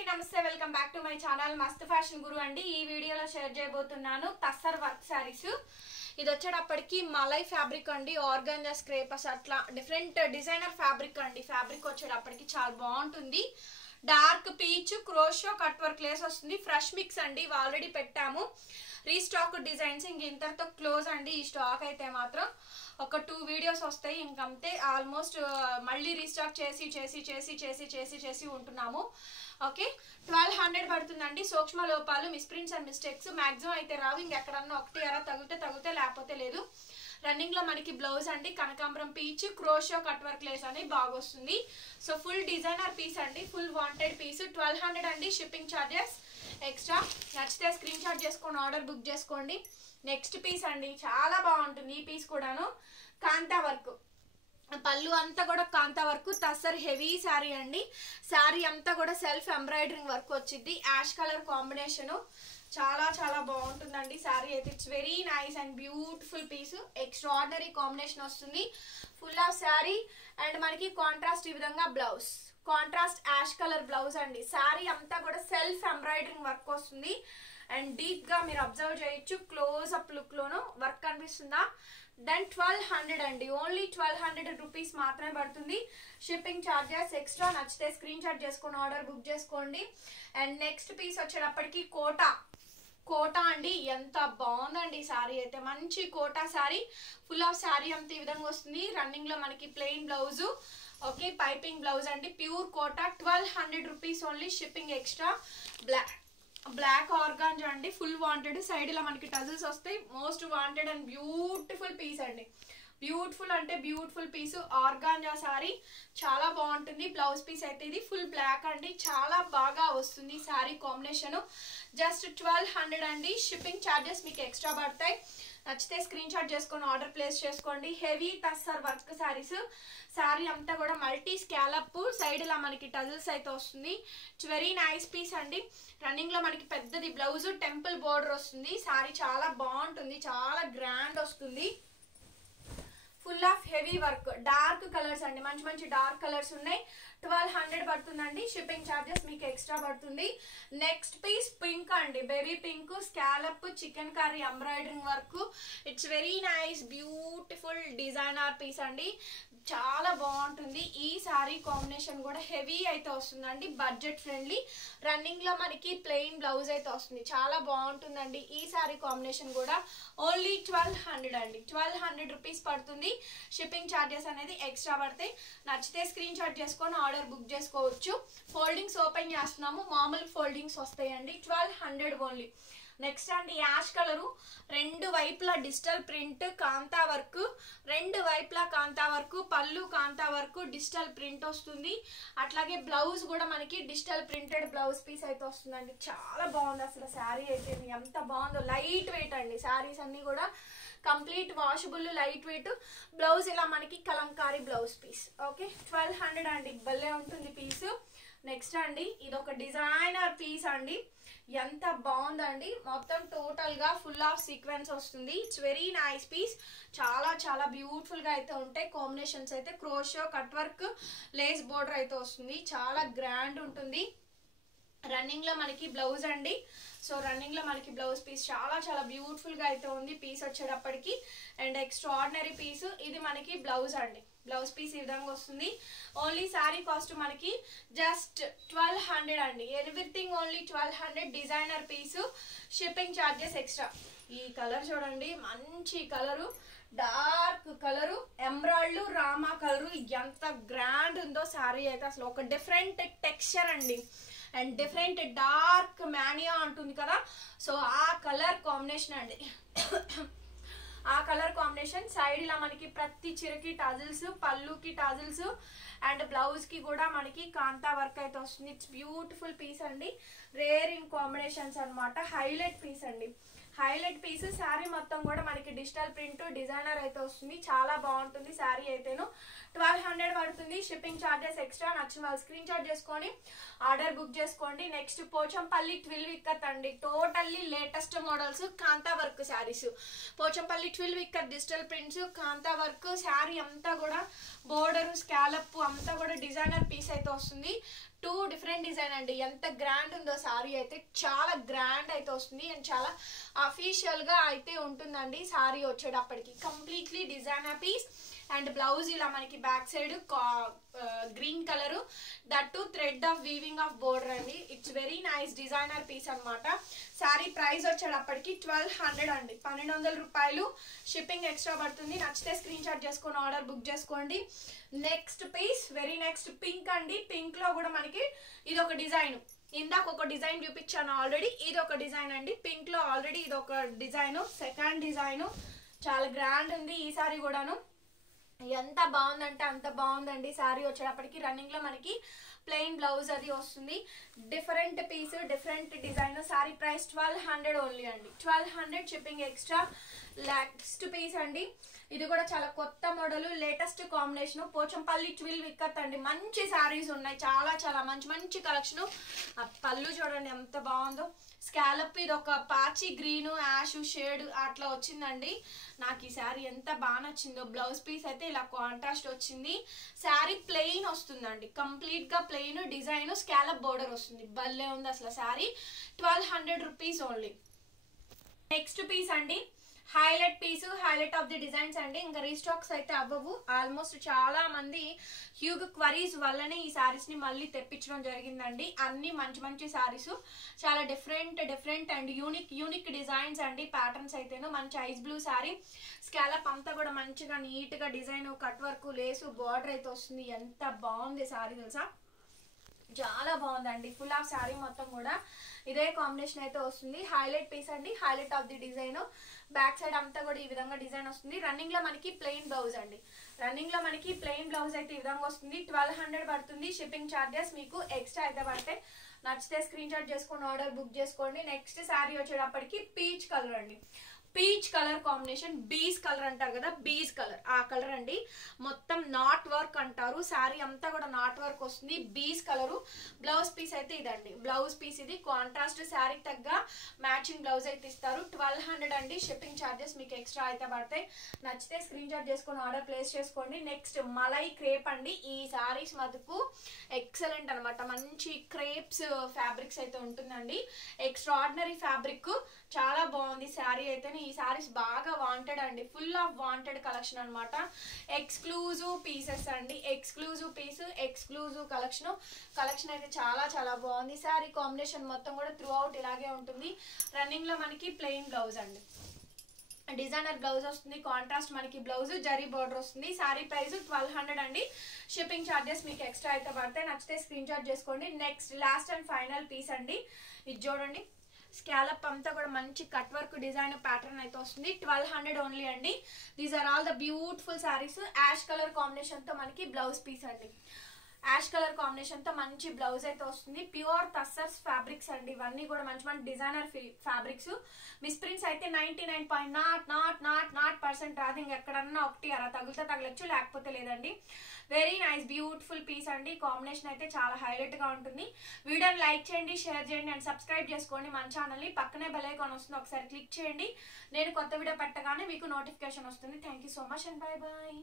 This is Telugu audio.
అండి నమస్తే welcome back to my channel మస్త్ ఫ్యాషన్ గురు అండి. ఈ వీడియోలో షేర్ చేయబోతున్నాను టస్సర్ వర్క్ సారీస్. ఇది వచ్చేటప్పటికి మలై ఫ్యాబ్రిక్ అండి, ఆర్గాంజా స్క్రేపర్స్ అట్లా డిఫరెంట్ డిజైనర్ ఫ్యాబ్రిక్ అండి. ఫ్యాబ్రిక్ వచ్చేటప్పటికి చాలా బాగుంటుంది. Dark peach crochet cut work Lay's వస్తుంది. ఫ్రెష్ మిక్స్ అండి, ఆల్రెడీ పెట్టాము. రీస్టాక్ డిజైన్స్ ఇంక ఇంతటితో క్లోజ్ అండి. ఈ స్టాక్ అయితే మాత్రం ఒక 2 వీడియోస్ వస్తాయి, ఇంకంతే. ఆల్మోస్ట్ మళ్ళీ రీస్టాక్ చేసి ఉంటున్నాము. ఓకే, 1200 పడుతుందండి. సూక్ష్మ లోపాలు, మిస్ప్రింట్స్ అండ్ మిస్టేక్స్ మాక్సిమం అయితే రావు. ఇంకెక్కడన్నా ఒకటి ఎరా తగిలితే లేకపోతే లేదు. రన్నింగ్ లో మనకి బ్లౌజ్ అండి కనకాంబరం peach crochet cut work Lay's అని బాగా వస్తుంది. సో ఫుల్ డిజైనర్ పీస్ అండి, ఫుల్ వాంటెడ్ పీస్. 1200 అండి. Shipping charges extra. నచ్చితే స్క్రీన్ షాట్ చేసుకొని ఆర్డర్ బుక్ చేసుకోండి. నెక్స్ట్ పీస్ అండి, చాలా బాగుంటుంది ఈ పీస్ కూడాను. కాంతా వర్క్, పళ్ళు అంతా కూడా కాంతా వర్క్. టస్సర్ హెవీ శారీ అండి. శారీ అంతా కూడా సెల్ఫ్ ఎంబ్రాయిడరింగ్ వర్క్ వచ్చింది. యాష్ కలర్ కాంబినేషన్ చాలా చాలా బాగుంటుందండి. శారీ అయితే it's very nice and beautiful piece. Extraordinary combination వస్తుంది. ఫుల్ ఆఫ్ శారీ అండ్ మనకి కాంట్రాస్ట్ ఈ విధంగా blouse, contrast ash colour blouse అండి. శారీ అంతా కూడా సెల్ఫ్ ఎంబ్రాయిడరింగ్ వర్క్ వస్తుంది. అండ్ డీప్ గా మీరు అబ్జర్వ్ చేయొచ్చు. క్లోజ్ అప్ లుక్ లోను వర్క్ కనిపిస్తుందా. దెన్ 1200 అండి. ఓన్లీ 1200 రూపీస్ మాత్రమే పడుతుంది. Shipping charges extra. నచ్చితే స్క్రీన్ షాట్ చేసుకొని ఆర్డర్ బుక్ చేసుకోండి. అండ్ నెక్స్ట్ పీస్ వచ్చేటప్పటికి కోటా అండి. ఎంత బాగుందండి శారీ అయితే. మంచి కోటా శారీ. ఫుల్ ఆఫ్ శారీ అంతా ఈ విధంగా వస్తుంది. రన్నింగ్ లో మనకి plain blouse, okay, piping blouse అండి. Pure Kota. 1200 rupees only. Shipping extra. Black organza అండి, ఫుల్ వాంటెడ్. సైడ్ ఇలా మనకి టజల్స్ వస్తాయి. Most wanted and beautiful piece అండి. బ్యూటిఫుల్ అంటే బ్యూటిఫుల్ పీస్. ఆర్గాంజా శారీ చాలా బాగుంటుంది. బ్లౌజ్ పీస్ అయితే ఇది ఫుల్ బ్లాక్ అండి. చాలా బాగా వస్తుంది శారీ కాంబినేషన్. జస్ట్ 1200 అండి. షిప్పింగ్ ఛార్జెస్ మీకు ఎక్స్ట్రా పడతాయి. నచ్చితే స్క్రీన్ షాట్ చేసుకొని ఆర్డర్ ప్లేస్ చేసుకోండి. Heavy tussar work saris. శారీ అంతా కూడా మల్టీ స్కాలప్, సైడ్ ఇలా మనకి టజల్స్ అయితే వస్తుంది. ఇట్స్ వెరీ నైస్ పీస్ అండి. రన్నింగ్ లో మనకి పెద్దది బ్లౌజ్, టెంపుల్ బోర్డర్ వస్తుంది. శారీ చాలా బాగుంటుంది, చాలా గ్రాండ్ వస్తుంది. Full of heavy work, dark colours అండి, మంచి మంచి డార్క్ కలర్స్ ఉన్నాయి. 1200 పడుతుందండి. షిప్పింగ్ ఛార్జెస్ మీకు ఎక్స్ట్రా పడుతుంది. నెక్స్ట్ పీస్ పింక్ అండి, baby pink, scallop, chikankari embroidering work. It's very nice beautiful designer piece అండి. చాలా బాగుంటుంది. ఈ శారీ కాంబినేషన్ కూడా హెవీ అయితే వస్తుందండి, బడ్జెట్ ఫ్రెండ్లీ. రన్నింగ్ లో మనకి ప్లెయిన్ బ్లౌజ్ అయితే వస్తుంది. చాలా బాగుంటుందండి ఈ శారీ కాంబినేషన్ కూడా. ఓన్లీ 1200 అండి. 1200 రూపీస్ పడుతుంది. షిప్పింగ్ ఛార్జెస్ అనేది ఎక్స్ట్రా పడతాయి. నచ్చితే స్క్రీన్ షాట్ చేసుకొని ఆర్డర్ బుక్ చేసుకోవచ్చు. ఫోల్డింగ్స్ ఓపెన్ చేస్తున్నాము. మామూలు ఫోల్డింగ్స్ వస్తాయండి. 1200 ఓన్లీ. నెక్స్ట్ అండి యాష్ కలరు, 2 వైపులా డిజిటల్ ప్రింట్ కాంతా వర్క్, 2 వైపులా కాంతా వర్క్, పళ్ళు కాంతా వర్క్, డిజిటల్ ప్రింట్ వస్తుంది. అట్లాగే బ్లౌజ్ కూడా మనకి డిజిటల్ ప్రింటెడ్ బ్లౌజ్ పీస్ అయితే వస్తుందండి. చాలా బాగుంది అసలు శారీ అయితే. ఎంత బాగుందో. లైట్ వెయిట్ అండి. శారీస్ అన్ని కూడా complete washable, light weight. Blouse ఇలా మనకి కలంకారీ బ్లౌజ్ పీస్. ఓకే, 1200 అండి. భలే ఉంటుంది పీస్. నెక్స్ట్ అండి ఇది ఒక డిజైనర్ పీస్ అండి. ఎంత బాగుందండి. మొత్తం టోటల్ గా ఫుల్ ఆఫ్ సీక్వెన్స్ వస్తుంది. It's very nice piece. చాలా చాలా బ్యూటిఫుల్ గా అయితే ఉంటాయి. కాంబినేషన్స్ అయితే crochet cut work lace border అయితే వస్తుంది. చాలా గ్రాండ్ ఉంటుంది. రన్నింగ్ లో మనకి బ్లౌజ్ అండి. సో రన్నింగ్ లో మనకి బ్లౌజ్ పీస్ చాలా చాలా బ్యూటిఫుల్ గా అయితే ఉంది పీస్ వచ్చేటప్పటికి. And extraordinary piece. ఇది మనకి బ్లౌజ్ అండి. బ్లౌజ్ పీస్ ఈ విధంగా వస్తుంది. ఓన్లీ శారీ కాస్ట్ మనకి జస్ట్ 1200 అండి. Everything only 1200. Designer piece. Shipping charges extra. ఈ కలర్ చూడండి, మంచి colour, dark colour, emerald Rama colour. ఎంత గ్రాండ్ ఉందో శారీ అయితే. అసలు ఒక డిఫరెంట్ టెక్స్చర్ అండి. అండ్ డిఫరెంట్ డార్క్ మ్యానియా అంటుంది కదా, సో ఆ కలర్ కాంబినేషన్ అండి. ఆ కలర్ కాంబినేషన్. సైడ్ ఇలా మనకి ప్రతి చీరకి టాజిల్స్, పళ్ళుకి టాజిల్స్ అండ్ బ్లౌజ్ కి కూడా మనకి కాంతా వర్క్ అయితే వస్తుంది. ఇట్స్ బ్యూటిఫుల్ పీస్ అండి. రేర్ ఇన్ కాంబినేషన్స్ అనమాట. హైలైట్ పీస్ అండి. Highlight piece. శారీ మొత్తం కూడా మనకి డిజిటల్ ప్రింట్ డిజైనర్ అయితే వస్తుంది. చాలా బాగుంటుంది శారీ అయితేను. 1200 పడుతుంది. Shipping charges extra. నచ్చిన వాళ్ళు స్క్రీన్ షాట్ చేసుకొని ఆర్డర్ బుక్ చేసుకోండి. నెక్స్ట్ పోచంపల్లి ట్విల్ విక్కత్ అండి. Totally latest models kantha work saris. Pochampally twill ikkat digital prints kantha work. Sari అంతా కూడా బోర్డర్ స్కాలప్ అంతా కూడా డిజైనర్ పీస్ అయితే వస్తుంది. టూ డిఫరెంట్ డిజైన్ అండి. ఎంత గ్రాండ్ ఉందో సారీ అయితే, చాలా గ్రాండ్ అయితే వస్తుంది అండ్ చాలా అఫీషియల్ గా అయితే ఉంటుందండి సారీ వచ్చేటప్పటికి. Completely designer piece and blouse ఇలా మనకి back side green colour, that to thread of weaving of border అండి. It's very nice designer piece అనమాట. శారీ ప్రైస్ వచ్చేటప్పటికి 1200 అండి, 1200 రూపాయలు. షిప్పింగ్ ఎక్స్ట్రా పడుతుంది. నచ్చితే స్క్రీన్ షాట్ చేసుకొని ఆర్డర్ బుక్ చేసుకోండి. Next piece, very next pink అండి. పింక్ లో కూడా మనకి ఇది ఒక డిజైన్, ఇందాక ఒక డిజైన్ చూపించాను ఆల్రెడీ, ఇది ఒక డిజైన్ అండి. పింక్ లో ఆల్రెడీ ఇది ఒక డిజైన్, సెకండ్ డిజైన్ చాలా గ్రాండ్ ఉంది ఈ సారీ కూడాను. ఎంత బాగుందంటే అంత బాగుందండి. శారీ వచ్చేటప్పటికి రన్నింగ్ లో మనకి ప్లెయిన్ బ్లౌజ్ అది వస్తుంది. Different piece, different design. Sari price 1200 only అండి, 1200 షిప్పింగ్ ఎక్స్ట్రా. నెక్స్ట్ పీస్ అండి, ఇది కూడా చాలా కొత్త model, latest combination. Pochampally twill ikkat అండి. మంచి శారీస్ ఉన్నాయి, చాలా చాలా మంచి మంచి కలెక్షన్. ఆ పళ్ళు చూడండి ఎంత బాగుందో. స్కాలప్ ఇది ఒక పాచి గ్రీన్ యాష్ షేడ్ అట్లా వచ్చిందండి. నాకు ఈ శారీ ఎంత బాగా నచ్చిందో. బ్లౌజ్ పీస్ అయితే ఇలా కాంట్రాస్ట్ వచ్చింది. శారీ ప్లెయిన్ వస్తుందండి, కంప్లీట్ గా ప్లెయిన్ డిజైన్, స్కాలప్ బోర్డర్ వస్తుంది. భలే ఉంది అసలు sari. 1200 rupees only. Next piece అండి, highlight piece, highlight of the designs అండి. ఇంకా రీస్టాక్స్ అయితే అవ్వవు. ఆల్మోస్ట్ చాలా మంది హ్యూగ్ క్వరీస్ వల్లనే ఈ సారీస్ ని మళ్ళీ తెప్పించడం జరిగిందండి. అన్ని మంచి మంచి సారీస్, చాలా డిఫరెంట్ అండ్ యూనిక్ డిజైన్స్ అండి. ప్యాటర్న్స్ అయితేను మంచి ఐస్ బ్లూ సారీ, స్కాలప్ అంతా కూడా మంచిగా నీట్ గా design, cut work, lace, border అయితే వస్తుంది. ఎంత బాగుంది సారీ తెలుసా, చాలా బాగుందండి. ఫుల్ ఆఫ్ శారీ మొత్తం కూడా ఇదే కాంబినేషన్ అయితే వస్తుంది. హైలైట్ పీస్ అండి, highlight of the design. Back side అంతా కూడా ఈ విధంగా డిజైన్ వస్తుంది. రన్నింగ్ లో మనకి ప్లెయిన్ బ్లౌజ్ అండి. రన్నింగ్ లో మనకి ప్లెయిన్ బ్లౌజ్ అయితే ఈ విధంగా వస్తుంది. 1200 పడుతుంది. షిప్పింగ్ ఛార్జెస్ మీకు ఎక్స్ట్రా అయితే పడతాయి. నచ్చితే స్క్రీన్ షాట్ చేసుకొని ఆర్డర్ బుక్ చేసుకోండి. నెక్స్ట్ శారీ వచ్చేటప్పటికి పీచ్ కలర్ అండి. పీచ్ కలర్ కాంబినేషన్, బీస్ కలర్ అంటారు కదా, బీస్ కలర్ ఆ కలర్ అండి. మొత్తం నాట్ వర్క్ అంటారు. శారీ అంతా కూడా నాట్ వర్క్ వస్తుంది. బీస్ కలరు. బ్లౌజ్ పీస్ అయితే ఇదండి, బ్లౌజ్ పీస్ ఇది కాంట్రాస్ట్. శారీకి తగ్గ మ్యాచింగ్ బ్లౌజ్ అయితే ఇస్తారు. 1200 అండి. షిప్పింగ్ ఛార్జెస్ మీకు ఎక్స్ట్రా అయితే పడతాయి. నచ్చితే స్క్రీన్ షాట్ చేసుకొని ఆర్డర్ ప్లేస్ చేసుకోండి. నెక్స్ట్ మలై క్రేప్ అండి. ఈ శారీస్ మటుకు ఎక్సలెంట్ అనమాట. మంచి క్రేప్స్ ఫ్యాబ్రిక్స్ అయితే ఉంటుందండి. ఎక్స్ట్రాడినరీ ఫ్యాబ్రిక్, చాలా బాగుంది శారీ అయితే. ఈ సారీస్ బాగా వాంటెడ్ అండి, ఫుల్ ఆఫ్ వాంటెడ్ కలెక్షన్ అనమాట. ఎక్స్క్లూజివ్ పీసెస్ అండి, ఎక్స్క్లూజివ్ పీస్, ఎక్స్క్లూజివ్ కలెక్షన్ అయితే చాలా చాలా బాగుంది. శారీ కాంబినేషన్ మొత్తం కూడా త్రూ అవుట్ ఇలాగే ఉంటుంది. రన్నింగ్ లో మనకి ప్లెయిన్ బ్లౌజ్ అండి, డిజైనర్ బ్లౌజ్ వస్తుంది. కాంట్రాస్ట్ మనకి బ్లౌజ్, జరీ బోర్డర్ వస్తుంది. శారీ ప్రైస్ 1200 అండి. షిప్పింగ్ ఛార్జెస్ మీకు ఎక్స్ట్రా అయితే పడతాయి. నచ్చితే స్క్రీన్ షాట్ చేసుకోండి. Next last and final piece అండి. ఇది చూడండి, స్కాలప్ అంతా కూడా మంచి కట్ వర్క్ డిజైన్ ప్యాటర్న్ అయితే వస్తుంది. 1200 ఓన్లీ అండి. These are all the beautiful saris. Ash colour combination తో మనకి బ్లౌజ్ పీస్ అండి. యాష్ కలర్ కాంబినేషన్ తో మంచి బ్లౌజ్ అయితే వస్తుంది. ప్యూర్ టస్సర్స్ ఫ్యాబ్రిక్స్ అండి. ఇవన్నీ కూడా మంచి మంచి డిజైనర్ ఫ్యాబ్రిక్స్. మిస్ప్రింట్స్ అయితే 99.0% రాదు. ఇంకెక్కడన్నా ఒకటి అలా తగిలితే తగలచ్చు, లేకపోతే లేదండి. వెరీ నైస్ బ్యూటిఫుల్ పీస్ అండి. కాంబినేషన్ అయితే చాలా హైలైట్ గా ఉంటుంది. వీడియోని లైక్ చేయండి, షేర్ చేయండి అండ్ సబ్స్క్రైబ్ చేసుకోండి మన ఛానల్ ని. పక్కనే బెల్ ఐకాన్ వస్తుంది, ఒకసారి క్లిక్ చేయండి. నేను కొత్త వీడియో పెట్టగానే మీకు నోటిఫికేషన్ వస్తుంది. Thank you so much and bye bye.